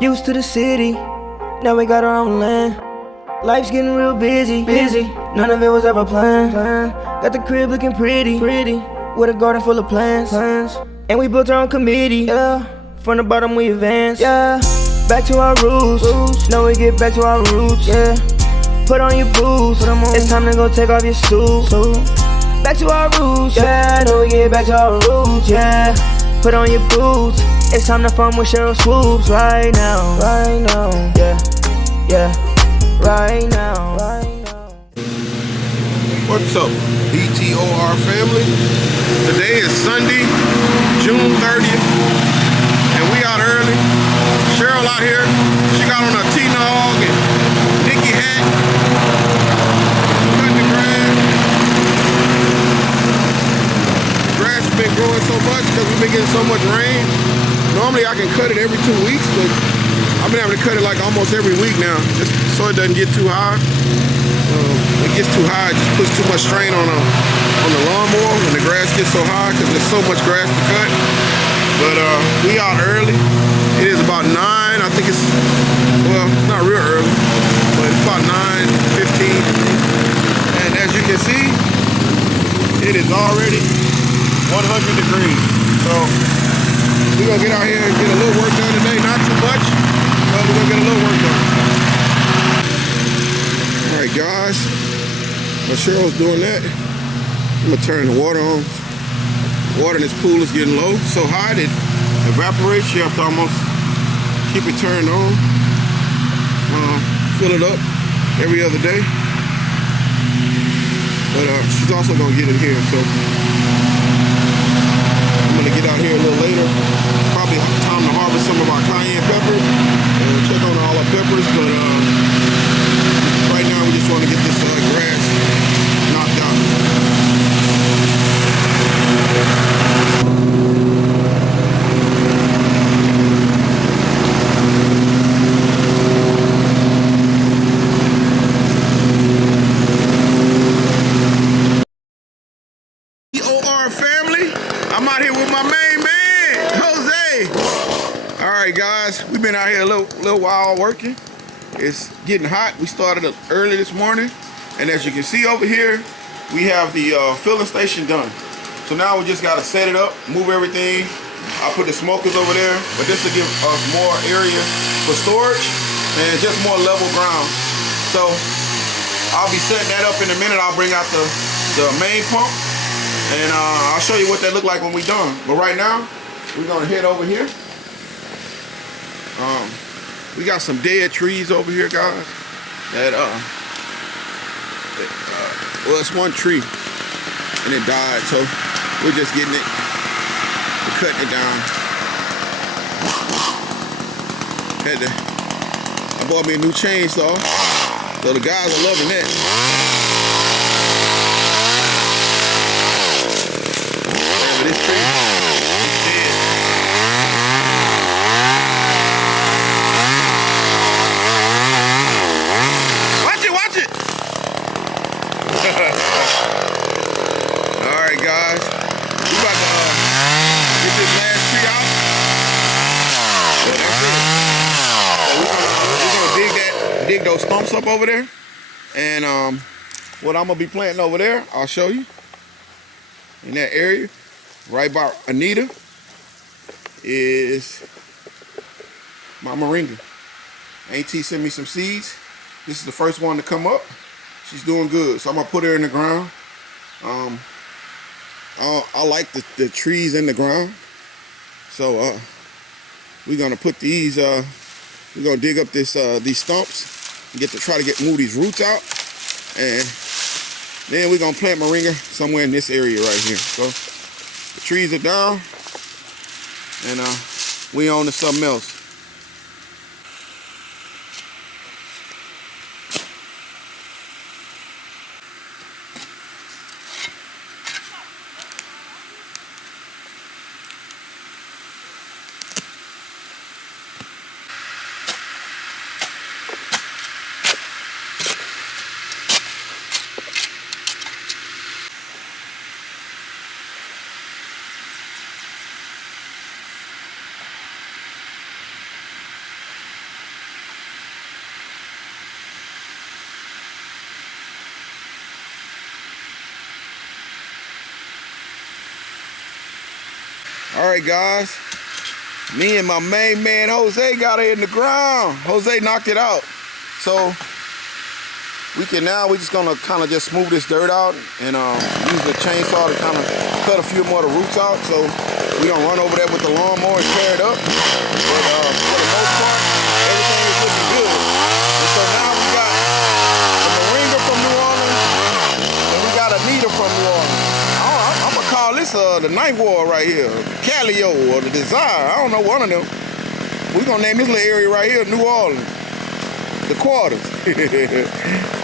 Used to the city, now we got our own land. Life's getting real busy. None of it was ever planned. Got the crib looking pretty, with a garden full of plants. And we built our own committee, yeah. From the bottom we advance, yeah. Back to our roots, now we get back to our roots, yeah. Put on your boots, it's time to go take off your suit. Back to our roots, yeah. Now we get back to our roots, yeah. Put on your boots, it's time to farm with Cheryl Swoops right now, yeah. Right now. What's up, BTOR family? Today is Sunday, June 30th, and we out early. Cheryl out here, she got on a T-Nog and Nicky hat, cutting the grass. The grass has been growing so much because we've been getting so much rain. Normally I can cut it every 2 weeks, but I've been able to cut it like almost every week now, just so it doesn't get too high. When it gets too high, it just puts too much strain on the lawnmower when the grass gets so high because there's so much grass to cut. But we out early. It is about 9. I think it's, well, it's not real early, but it's about 9:15. And as you can see, it is already 100 degrees. So we're gonna get out here and get a little work done today. Not too much, but we're gonna get a little work done. All right, guys. While Cheryl's doing that, I'm gonna turn the water on. Water in this pool is getting low, so high that it evaporates. You have to almost keep it turned on. Fill it up every other day. But she's also gonna get it here, so I'm gonna get out here a little later. Probably time to harvest some of our cayenne peppers and check on all our peppers, but right now we just want to get this grass knocked out. BOR family, I'm out here with my main man, Jose. All right, guys, we've been out here a little while working. It's getting hot. We started up early this morning, and as you can see over here, we have the filling station done. So now we just gotta set it up, move everything. I put the smokers over there, but this will give us more area for storage and just more level ground. So I'll be setting that up in a minute. I'll bring out the main pump, and I'll show you what that look like when we're done. But right now, we're gonna head over here. We got some dead trees over here, guys. That well, it's one tree and it died, so we're just getting it, we're cutting it down. I bought me a new chainsaw, so the guys are loving that. Yeah, this tree is dead. Watch it! All right, guys, we about to get this last tree out. So that's it. So we're gonna dig those stumps up over there, and what I'm gonna be planting over there, I'll show you. In that area, right by Anita, is my moringa. Auntie sent me some seeds. This is the first one to come up. She's doing good, so I'm gonna put her in the ground. I like the trees in the ground, so we're gonna put these. We're gonna dig up these stumps and try to move these roots out, and then we're gonna plant moringa somewhere in this area right here. So the trees are down, and we on to something else. All right, guys. Me and my main man Jose got it in the ground. Jose knocked it out. So we're just gonna kind of just smooth this dirt out and use the chainsaw to kind of cut a few more of the roots out. So we don't run over that with the lawnmower and tear it up. But for the most part, everything is looking good. And so now we got the moringa from New Orleans and we got Anita from New Orleans. I'm gonna call this the Ninth Ward right here, Calio or the Desire. I don't know, one of them. We're gonna name this little area right here New Orleans. The quarters.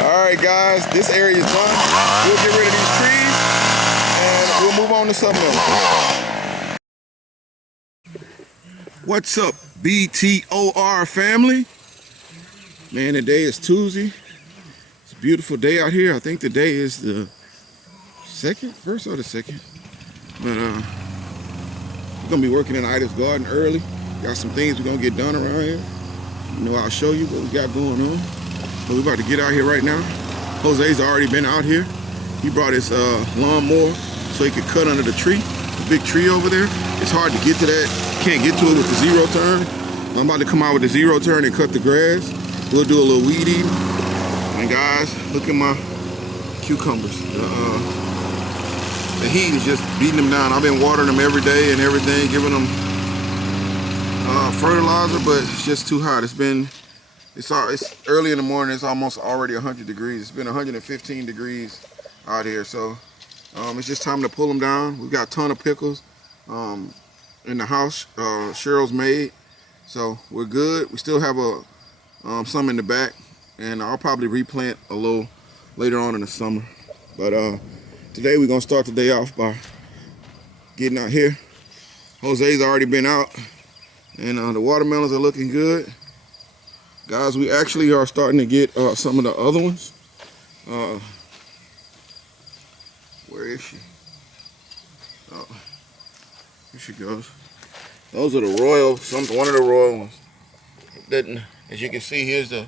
All right, guys, this area is done. We'll get rid of these trees and we'll move on to something else. What's up, BTOR family? Man, today is Tuesday. It's a beautiful day out here. I think today is the first or the second. But we're gonna be working in Ida's garden early. Got some things we're gonna get done around here. You know, I'll show you what we got going on. But we're about to get out here right now. Jose's already been out here. He brought his lawnmower so he could cut under the tree, the big tree over there. It's hard to get to that. Can't get to it with the zero turn. I'm about to come out with the zero turn and cut the grass. We'll do a little weed eating. And guys, look at my cucumbers. The heat is just beating them down. I've been watering them every day and everything, giving them fertilizer, but it's just too hot. It's early in the morning. It's almost already 100 degrees. It's been 115 degrees out here, so it's just time to pull them down. We've got a ton of pickles in the house. Cheryl's made, so we're good. We still have some in the back, and I'll probably replant a little later on in the summer. But today we're gonna start the day off by getting out here. Jose's already been out. And the watermelons are looking good. Guys, we actually are starting to get some of the other ones. Where is she? Oh, here she goes. Those are the royal, one of the royal ones. As you can see, here's the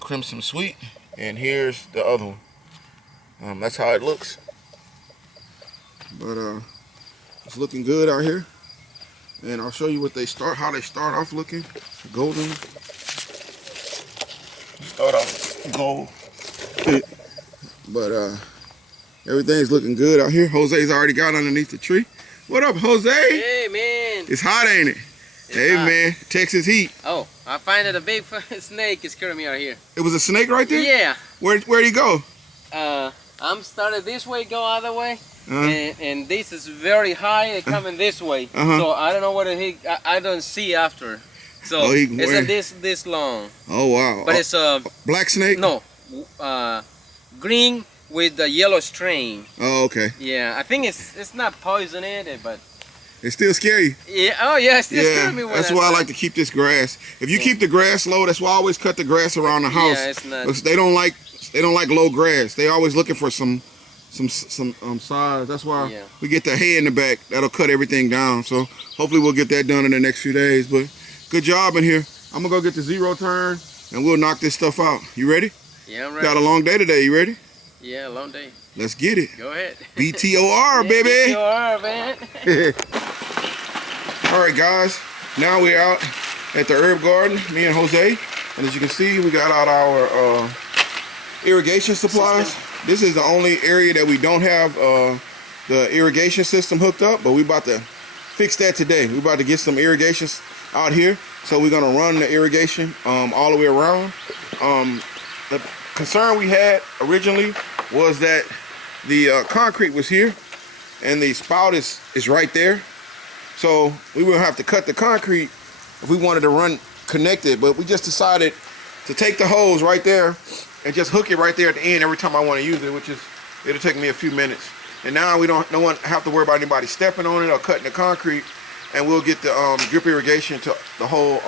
crimson sweet, and here's the other one. That's how it looks. But it's looking good out here. And I'll show you how they start off looking. Golden. Start off gold. But everything's looking good out here. Jose's already got underneath the tree. What up, Jose? Hey, man. It's hot, ain't it? Hey, hot. Man. Texas heat. Oh, I find that a big snake is scaring me out here. It was a snake right there? Yeah. Where'd he go? I'm started this way, go other way. And this is very high, it's coming this way. So I don't know what I don't see after. So it's this long. Oh wow. But it's a black snake? No. Green with the yellow string. Oh, okay. Yeah, I think it's not poisoned, but it still scare you? Yeah, oh yeah, it still scares me. That's why I like to keep this grass. If you keep the grass low, that's why I always cut the grass around the house. Yeah, it's not. They don't like low grass. They always looking for some size. That's why we get the hay in the back. That'll cut everything down. So hopefully we'll get that done in the next few days. But good job in here. I'm gonna go get the zero turn and we'll knock this stuff out. You ready? Yeah, I'm ready. Got a long day today. You ready? Yeah, a long day. Let's get it. Go ahead. BTOR, baby. BTOR, man. All right, guys. Now we're out at the herb garden, me and Jose. And as you can see, we got out our irrigation supplies. This is the only area that we don't have the irrigation system hooked up, but we're about to fix that today. We're about to get some irrigation out here. So we're gonna run the irrigation all the way around. The concern we had originally was that the concrete was here and the spout is right there. So we would have to cut the concrete if we wanted to run connected, but we just decided to take the hose right there and just hook it right there at the end every time I want to use it, it'll take me a few minutes. And now no one have to worry about anybody stepping on it or cutting the concrete, and we'll get the drip irrigation to the whole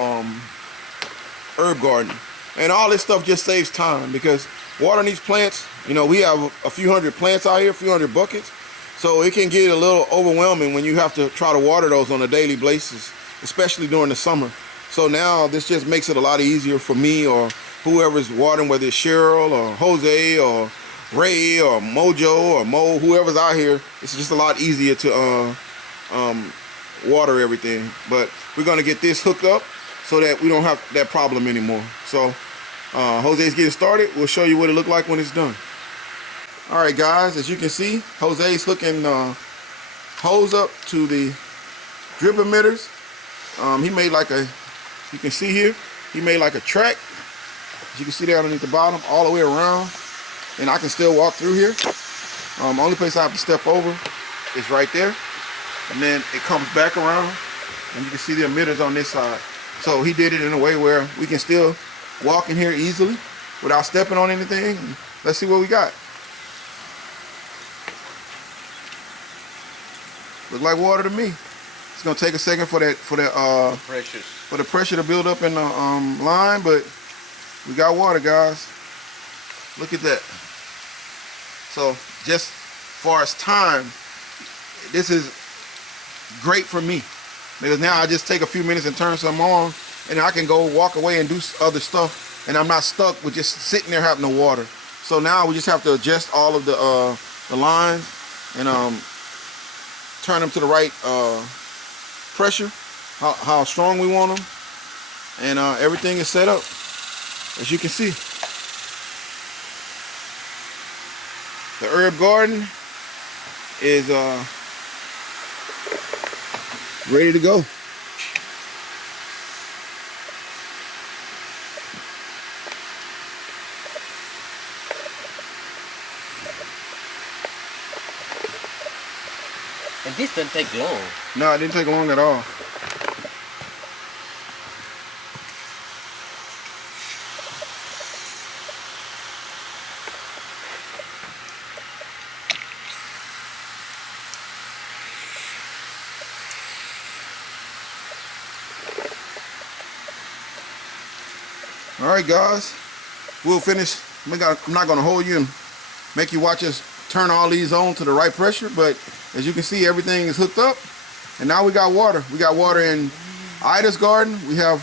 herb garden. And all this stuff just saves time because watering these plants, you know, we have a few hundred plants out here, a few hundred buckets, so it can get a little overwhelming when you have to try to water those on a daily basis, especially during the summer. So now this just makes it a lot easier for me or whoever's watering, whether it's Cheryl or Jose or Ray or Mojo or Mo, whoever's out here. It's just a lot easier to water everything. But we're gonna get this hooked up so that we don't have that problem anymore. So Jose's getting started. We'll show you what it looked like when it's done. All right, guys, as you can see, Jose's hooking hose up to the drip emitters. He made like a, you can see here, he made like a track. As you can see there underneath the bottom, all the way around. And I can still walk through here. Only place I have to step over is right there. And then it comes back around, and you can see the emitters on this side. So he did it in a way where we can still walk in here easily without stepping on anything. Let's see what we got. Look like water to me. It's gonna take a second for the pressure to build up in the line, but we got water, guys. Look at that. So just far as time, this is great for me, because now I just take a few minutes and turn something on, and I can go walk away and do other stuff, and I'm not stuck with just sitting there having the water. So now we just have to adjust all of the lines and turn them to the right pressure, how strong we want them, and everything is set up, as you can see. The herb garden is ready to go. And this doesn't take long. No, it didn't take long at all. All right, guys, we'll finish. I'm not going to hold you and make you watch us turn all these on to the right pressure, but as you can see, everything is hooked up, and now we got water. We got water in Ida's garden. We have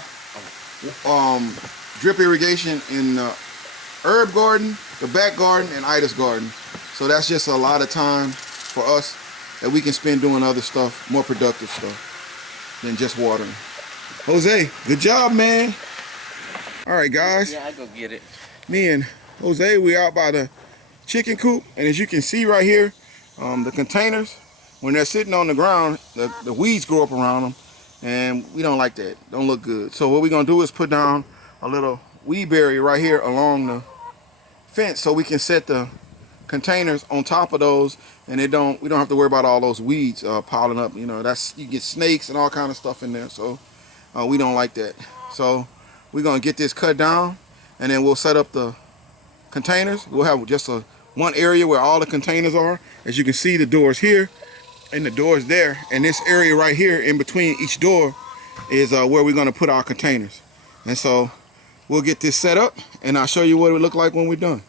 drip irrigation in the herb garden, the back garden, and Ida's garden. So that's just a lot of time for us that we can spend doing other stuff, more productive stuff than just watering. Jose, good job, man. All right, guys. Yeah, I go get it. Me and Jose, we out by the chicken coop, and as you can see right here, the containers, when they're sitting on the ground, the weeds grow up around them, and we don't like that. Don't look good. So what we're gonna do is put down a little weed barrier right here along the fence, so we can set the containers on top of those, and we don't have to worry about all those weeds piling up. You know, you get snakes and all kind of stuff in there. So we don't like that. So we're gonna get this cut down, and then we'll set up the containers. We'll have just one area where all the containers are. As you can see, the doors here and the doors there, and this area right here in between each door is where we're gonna put our containers. And so we'll get this set up, and I'll show you what it would look like when we're done.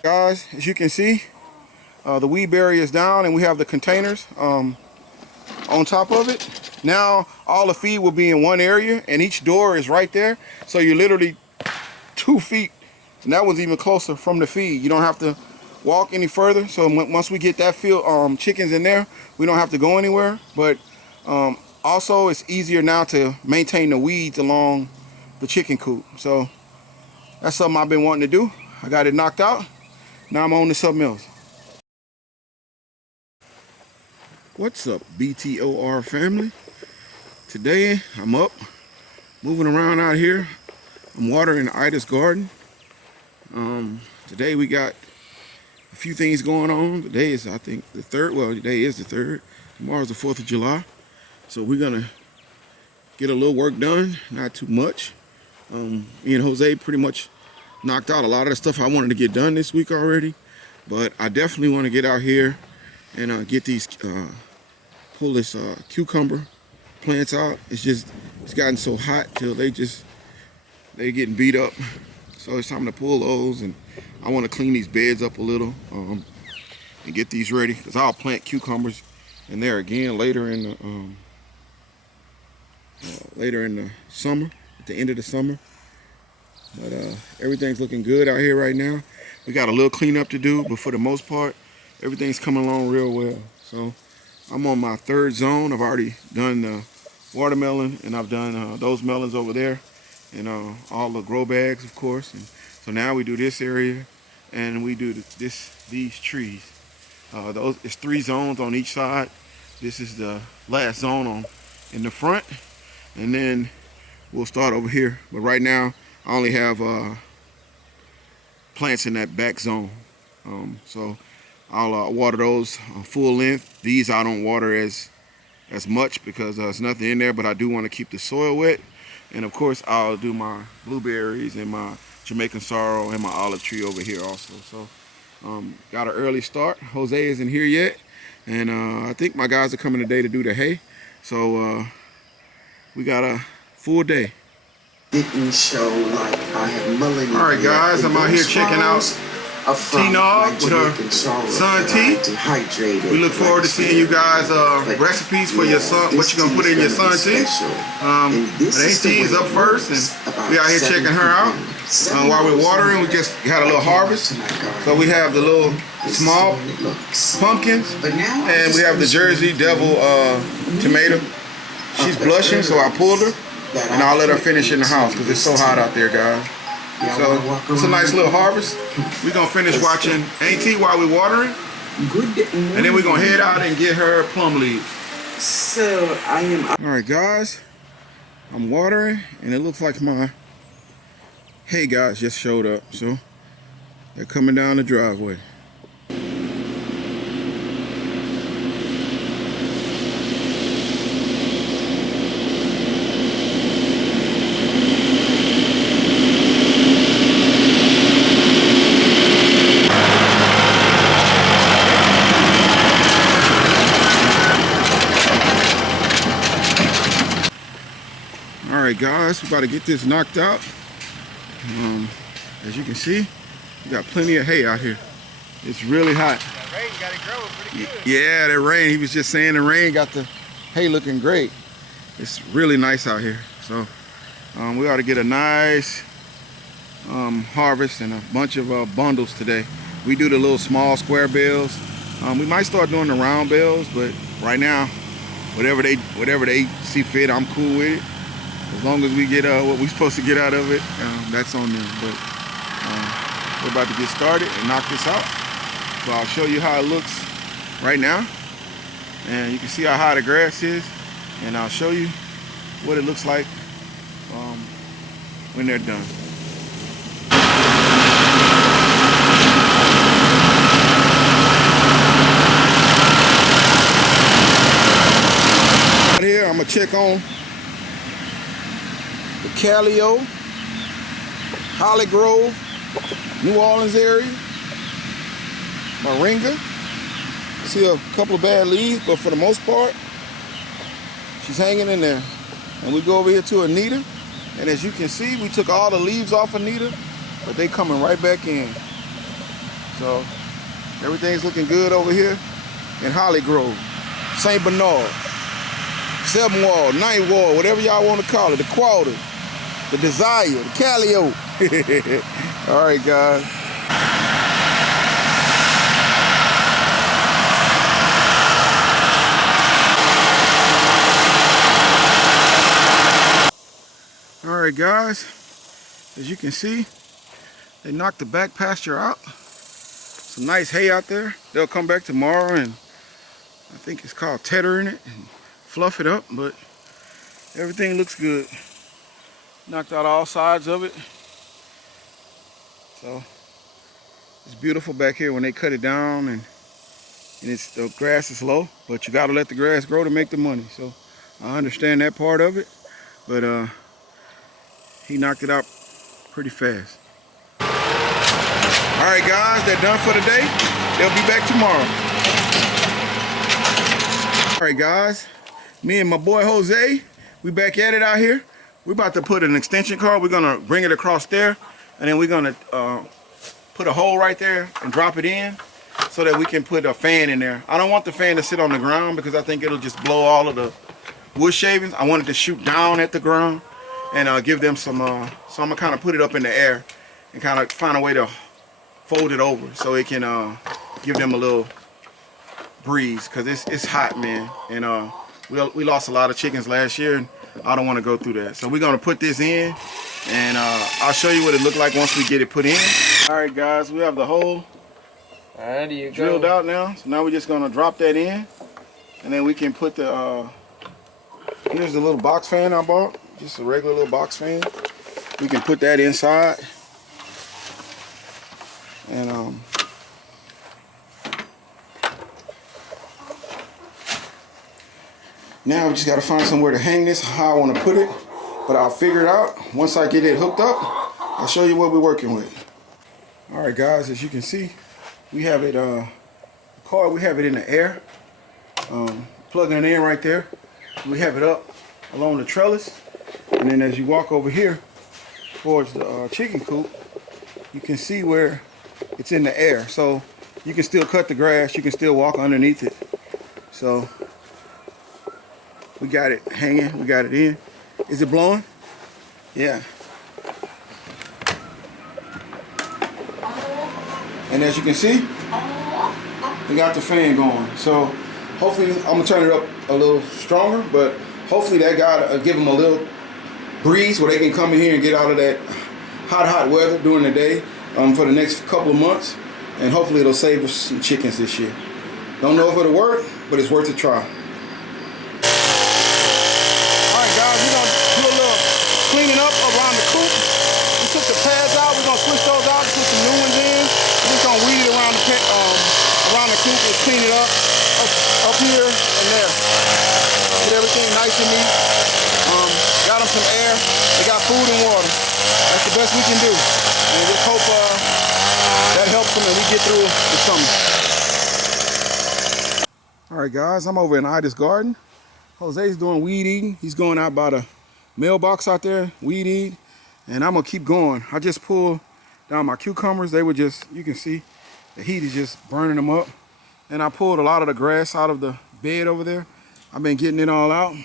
Guys, as you can see, the weed barrier is down, and we have the containers on top of it. Now all the feed will be in one area, and each door is right there, so you're literally 2 feet, and that was even closer from the feed. You don't have to walk any further. So once we get that field chickens in there, we don't have to go anywhere. But also it's easier now to maintain the weeds along the chicken coop. So that's something I've been wanting to do. I got it knocked out. Now I'm on to something else. What's up, BTOR family? Today I'm up, moving around out here. I'm watering Ida's garden. Today we got a few things going on. Today is, I think, the 3rd. Well, today is the 3rd. Tomorrow's the 4th of July. So we're gonna get a little work done, not too much. Me and Jose pretty much knocked out a lot of the stuff I wanted to get done this week already, but I definitely want to get out here and get these pull this cucumber plants out. It's gotten so hot till they're getting beat up, so it's time to pull those, and I want to clean these beds up a little. and get these ready, because I'll plant cucumbers in there again later in the summer, at the end of the summer. But everything's looking good out here right now. We got a little cleanup to do, but for the most part, everything's coming along real well. So I'm on my third zone. I've already done the watermelon, and I've done those melons over there, and all the grow bags, of course. And so now we do this area, and we do these trees. It's 3 zones on each side. This is the last zone in the front, and then we'll start over here. But right now, I only have plants in that back zone. So I'll water those full length. These I don't water as much because there's nothing in there, but I do want to keep the soil wet. And of course, I'll do my blueberries and my Jamaican sorrel and my olive tree over here also. So got an early start. Jose isn't here yet, and I think my guys are coming today to do the hay. So we got a full day. Didn't show like I have mullein. All right, guys, I'm out here checking out T-Nog with her son T. We look forward to seeing you guys recipes for your son, what you're gonna put in your son T. But AT is up first, and we out here checking her out. While we're watering, we just had a little harvest. So we have the little small pumpkins, and we have the Jersey Devil tomato. She's blushing, so I pulled her, and I'll let her finish in the house because it's so hot out there, guys. So it's a nice little harvest. We're gonna finish watching Auntie while we're watering, and then we're gonna head out and get her plum leaves. So I am. All right, guys, I'm watering, and it looks like my hay guys just showed up. So they're coming down the driveway. Alright guys, we're about to get this knocked out. As you can see, we got plenty of hay out here. It's really hot. That rain got it growing pretty good. Yeah, that rain. He was just saying the rain got the hay looking great. It's really nice out here. So we ought to get a nice harvest and a bunch of bundles today. We do the little small square bales. We might start doing the round bales, but right now, whatever they see fit, I'm cool with it. As long as we get what we're supposed to get out of it, that's on them. But we're about to get started and knock this out. So I'll show you how it looks right now. And you can see how high the grass is. And I'll show you what it looks like when they're done. Right here, I'm gonna check on the Calio, Holly Grove, New Orleans area, Moringa. See a couple of bad leaves, but for the most part, she's hanging in there. And we go over here to Anita, and as you can see, we took all the leaves off Anita, but they coming right back in. So everything's looking good over here in Holly Grove, St. Bernard, 7 Wall, 9 Wall, whatever y'all want to call it, the Quarter, the Desire, the Calio. All right, guys. All right, guys, as you can see, they knocked the back pasture out. Some nice hay out there. They'll come back tomorrow and I think it's called tethering it and fluff it up, but everything looks good. Knocked out all sides of it. So it's beautiful back here when they cut it down, and the grass is low, but you gotta let the grass grow to make the money. So I understand that part of it, but he knocked it out pretty fast. All right, guys, they're done for the day. They'll be back tomorrow. All right, guys, me and my boy Jose, we back at it out here. We're about to put an extension cord. We're gonna bring it across there, and then we're gonna put a hole right there and drop it in. so that we can put a fan in there. I don't want the fan to sit on the ground because I think it'll just blow all of the wood shavings. I want it to shoot down at the ground and give them some, so I'm gonna kind of put it up in the air and kind of find a way to fold it over so it can give them a little breeze, because it's hot, man. And we lost a lot of chickens last year, and I don't want to go through that. So we're gonna put this in, and I'll show you what it looks like once we get it put in. All right, guys, we have the hole drilled out now. So now we're just gonna drop that in, and then we can put the here's the little box fan I bought, just a regular little box fan. We can put that inside, and now we just gotta find somewhere to hang this, how I want to put it, but I'll figure it out once I get it hooked up. I'll show you what we're working with. All right, guys, as you can see, we have it we have it in the air, plugging it in right there. We have it up along the trellis, and then as you walk over here towards the chicken coop, you can see where it's in the air, so you can still cut the grass, you can still walk underneath it. So we got it hanging, we got it in. Is it blowing? Yeah. And as you can see, we got the fan going. So hopefully, I'm gonna turn it up a little stronger, but hopefully that guy give them a little breeze where they can come in here and get out of that hot weather during the day for the next couple of months. And hopefully it'll save us some chickens this year. Don't know if it'll work, but it's worth a try. Alright guys, we're gonna do a little cleaning up around the coop. We took the pads out, we're gonna switch those out and put some new ones in. We're just gonna weed it around the coop and clean it up here and there. Get everything nice and neat. Got them some air. They got food and water. That's the best we can do. And just hope that helps them and we get through the summer. All right, guys, I'm over in Ida's garden. Jose's doing weed eating. He's going out by the mailbox out there, weed eat. And I'm gonna keep going. I just pulled down my cucumbers. They were just, you can see, the heat is just burning them up. And I pulled a lot of the grass out of the bed over there. I've been getting it all out.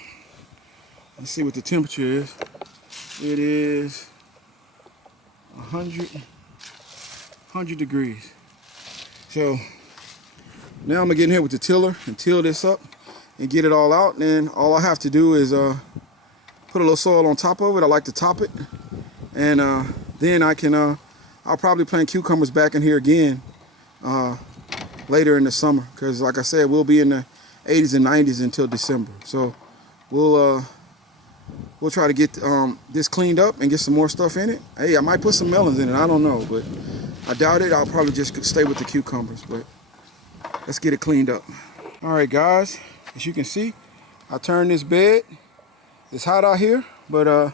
Let's see what the temperature is. It is 100 degrees. So now I'm gonna get in here with the tiller and till this up and get it all out. And then all I have to do is put a little soil on top of it. I like to top it. And then I can, I'll probably plant cucumbers back in here again later in the summer. Because like I said, we'll be in the 80s and 90s until December. So we'll try to get this cleaned up and get some more stuff in it. Hey, I might put some melons in it, I don't know, but I doubt it. I'll probably just stay with the cucumbers, but let's get it cleaned up. All right, guys, as you can see, I turned this bed. It's hot out here, but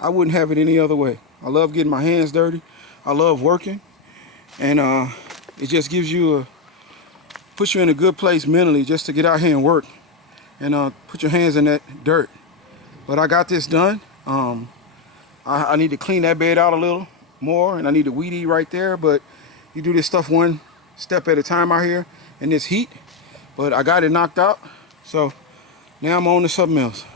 I wouldn't have it any other way. I love getting my hands dirty. I love working, and it just gives you puts you in a good place mentally just to get out here and work and put your hands in that dirt. But I got this done. I need to clean that bed out a little more, and I need to weed eat right there, but you do this stuff one step at a time out here in this heat. But I got it knocked out, so now I'm on to something else.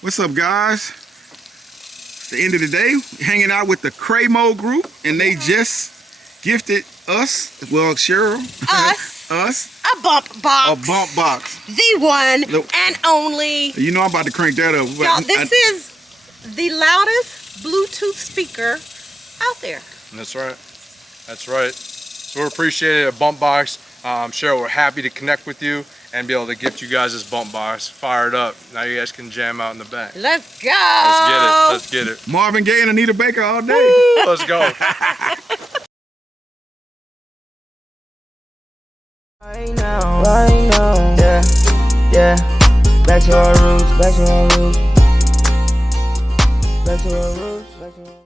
What's up, guys? It's the end of the day. Hanging out with the Craymo group, and they just gifted us, well, Cheryl, us, a bump box. A bump box. The one and only. You know I'm about to crank that up. Y'all, this is the loudest Bluetooth speaker out there. That's right. That's right. So we're appreciating a bump box. Cheryl, we're happy to connect with you and be able to gift you guys this bump box. Fired up. Now you guys can jam out in the back. Let's go. Let's get it. Let's get it. Marvin Gaye and Anita Baker all day. Woo, let's go. Right now, yeah, back to our roots, back to our roots, back to our roots.